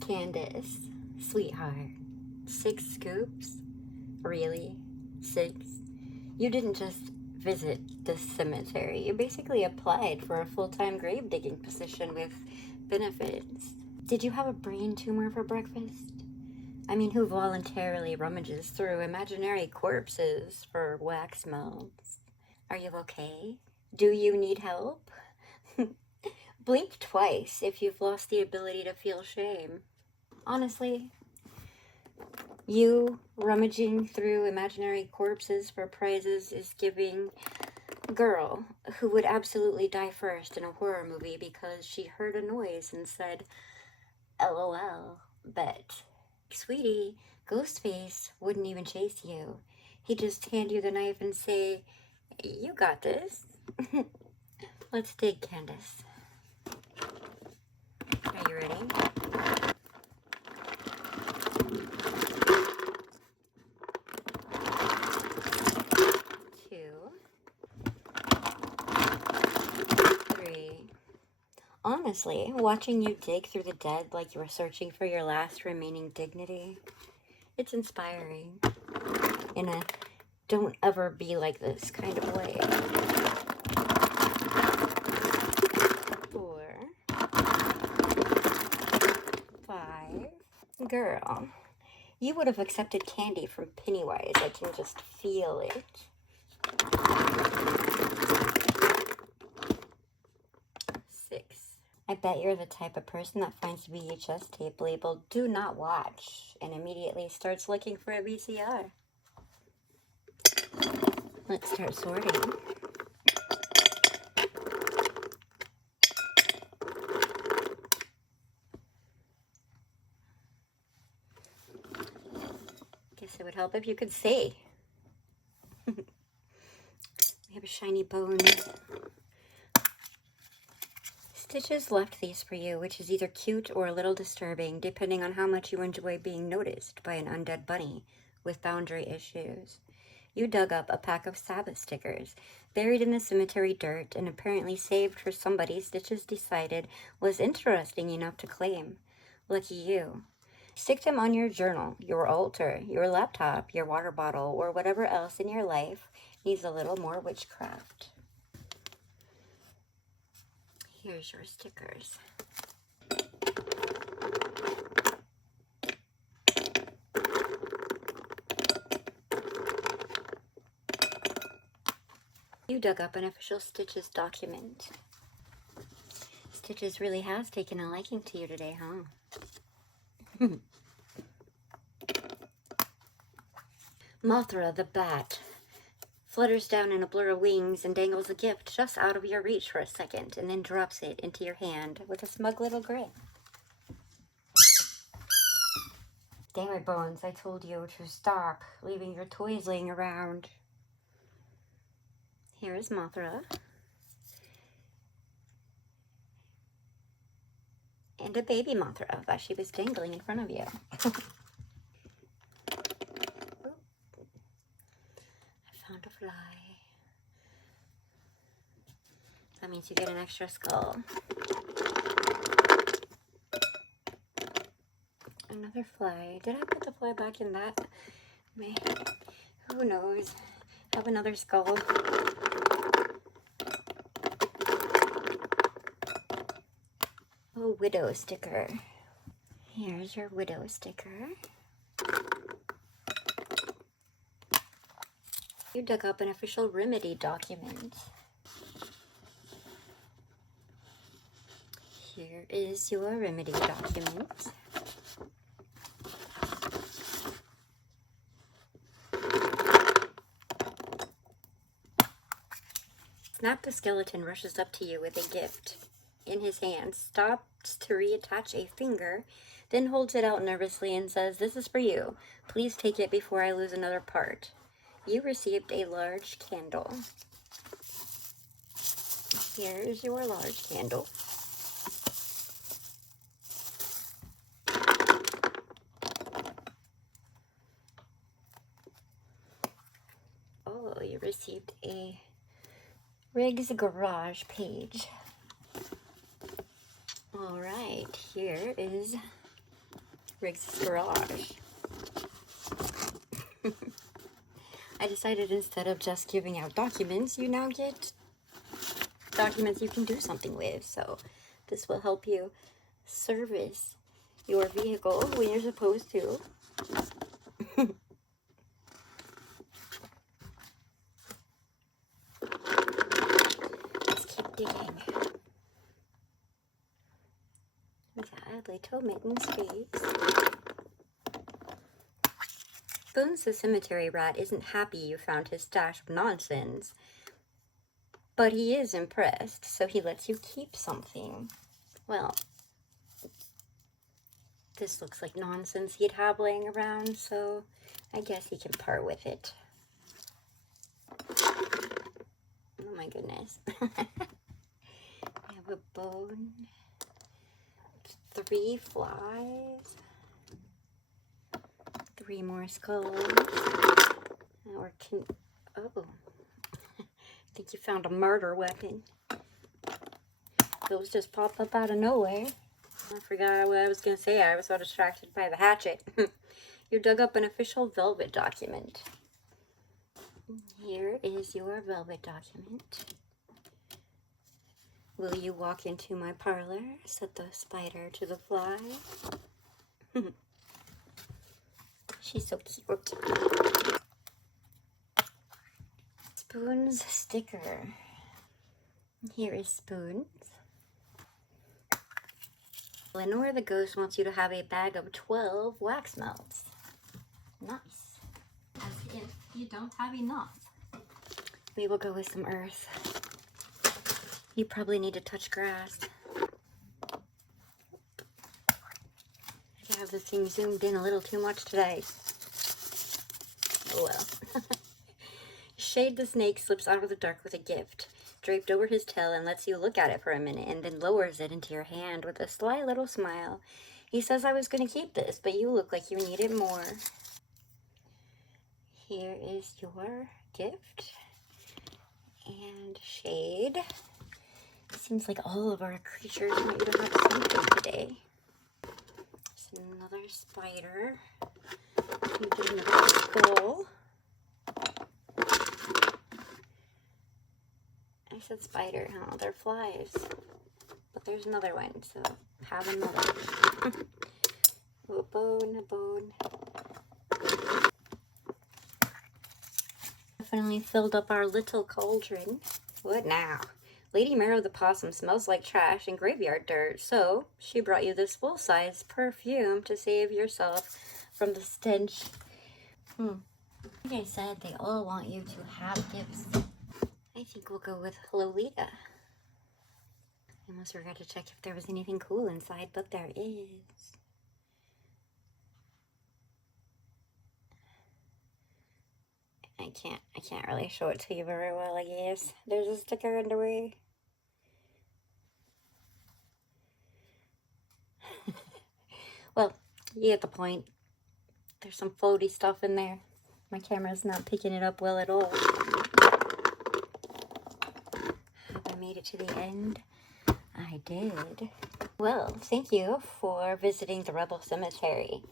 Candace, sweetheart, 6 scoops? Really? 6? You didn't just visit this cemetery. You basically applied for a full-time grave digging position with benefits. Did you have a brain tumor for breakfast? I mean, who voluntarily rummages through imaginary corpses for wax melts? Are you okay? Do you need help? Blink twice if you've lost the ability to feel shame. Honestly, you rummaging through imaginary corpses for prizes is giving girl who would absolutely die first in a horror movie because she heard a noise and said, LOL, but sweetie, Ghostface wouldn't even chase you. He'd just hand you the knife and say, you got this. Let's dig, Candace. Are you ready? Honestly, watching you dig through the dead like you were searching for your last remaining dignity, it's inspiring. In a don't ever be like this kind of way. 4, 5. Girl, you would have accepted candy from Pennywise. I can just feel it. 6. I bet you're the type of person that finds VHS tape labeled "Do Not Watch" and immediately starts looking for a VCR. Let's start sorting. Guess it would help if you could see. We have a shiny bone. Stitches left these for you, which is either cute or a little disturbing, depending on how much you enjoy being noticed by an undead bunny with boundary issues. You dug up a pack of Sabbath stickers, buried in the cemetery dirt, and apparently saved for somebody Stitches decided was interesting enough to claim. Lucky you. Stick them on your journal, your altar, your laptop, your water bottle, or whatever else in your life needs a little more witchcraft. Here's your stickers. You dug up an official Stitches document. Stitches really has taken a liking to you today, huh? Mothra the bat flutters down in a blur of wings and dangles a gift just out of your reach for a second and then drops it into your hand with a smug little grin. Damn it, Bones, I told you to stop leaving your toys laying around. Here is Mothra. And a baby Mothra that she was dangling in front of you. I found a fly. That means you get an extra skull. Another fly. Did I put the fly back in that? Who knows? Have another skull. Oh, widow sticker. Here's your widow sticker. You dug up an official remedy document. Here is your remedy document. Snap the skeleton rushes up to you with a gift in his hand, stops to reattach a finger, then holds it out nervously and says, "This is for you. Please take it before I lose another part." You received a large candle. Here's your large candle. Oh, you received a Riggs Garage page. All right, here is Riggs' garage. I decided instead of just giving out documents, you now get documents you can do something with. So this will help you service your vehicle when you're supposed to. Let's keep digging. Sadly, toe mittens face. Bones the cemetery rat isn't happy you found his stash of nonsense, but he is impressed, so he lets you keep something. Well, this looks like nonsense he'd have laying around, so I guess he can part with it. Oh my goodness. I have a bone, 3 flies, 3 more skulls. Oh, I think you found a murder weapon. Those just pop up out of nowhere. I forgot what I was going to say. I was so distracted by the hatchet. You dug up an official velvet document. Here is your velvet document. Will you walk into my parlor, set the spider to the fly? She's so cute. Spoon's sticker. Here is Spoon's. Lenore the ghost wants you to have a bag of 12 wax melts. Nice. As if you don't have enough. We will go with some earth. You probably need to touch grass. I have this thing zoomed in a little too much today. Oh well. Shade the snake slips out of the dark with a gift, draped over his tail, and lets you look at it for a minute, and then lowers it into your hand with a sly little smile. He says I was going to keep this, but you look like you need it more. Here is your gift. And Shade. Seems like all of our creatures want you to have something today. There's another spider. You get another skull. I said spider. Oh, they're flies. But there's another one, so have another. Oh, a bone, a bone. Definitely filled up our little cauldron. What now? Lady Marrow the possum smells like trash and graveyard dirt, so she brought you this full-size perfume to save yourself from the stench. Like I said, they all want you to have gifts. I think we'll go with Lolita. I almost forgot to check if there was anything cool inside, but there is. I can't really show it to you very well, I guess. There's a sticker in the way. Well, you get the point. There's some floaty stuff in there. My camera's not picking it up well at all. Have I made it to the end? I did. Well, thank you for visiting the Rebel Cemetery.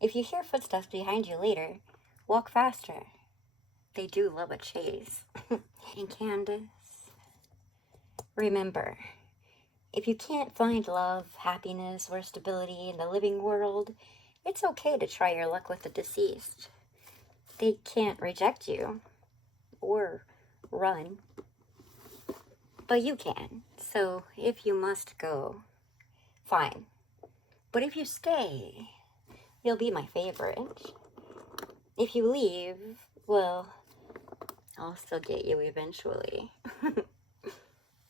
If you hear footsteps behind you later, walk faster. They do love a chase. And Candace, remember, if you can't find love, happiness, or stability in the living world, it's okay to try your luck with the deceased. They can't reject you or run, but you can. So if you must go, fine. But if you stay, you'll be my favorite. If you leave, well, I'll still get you eventually.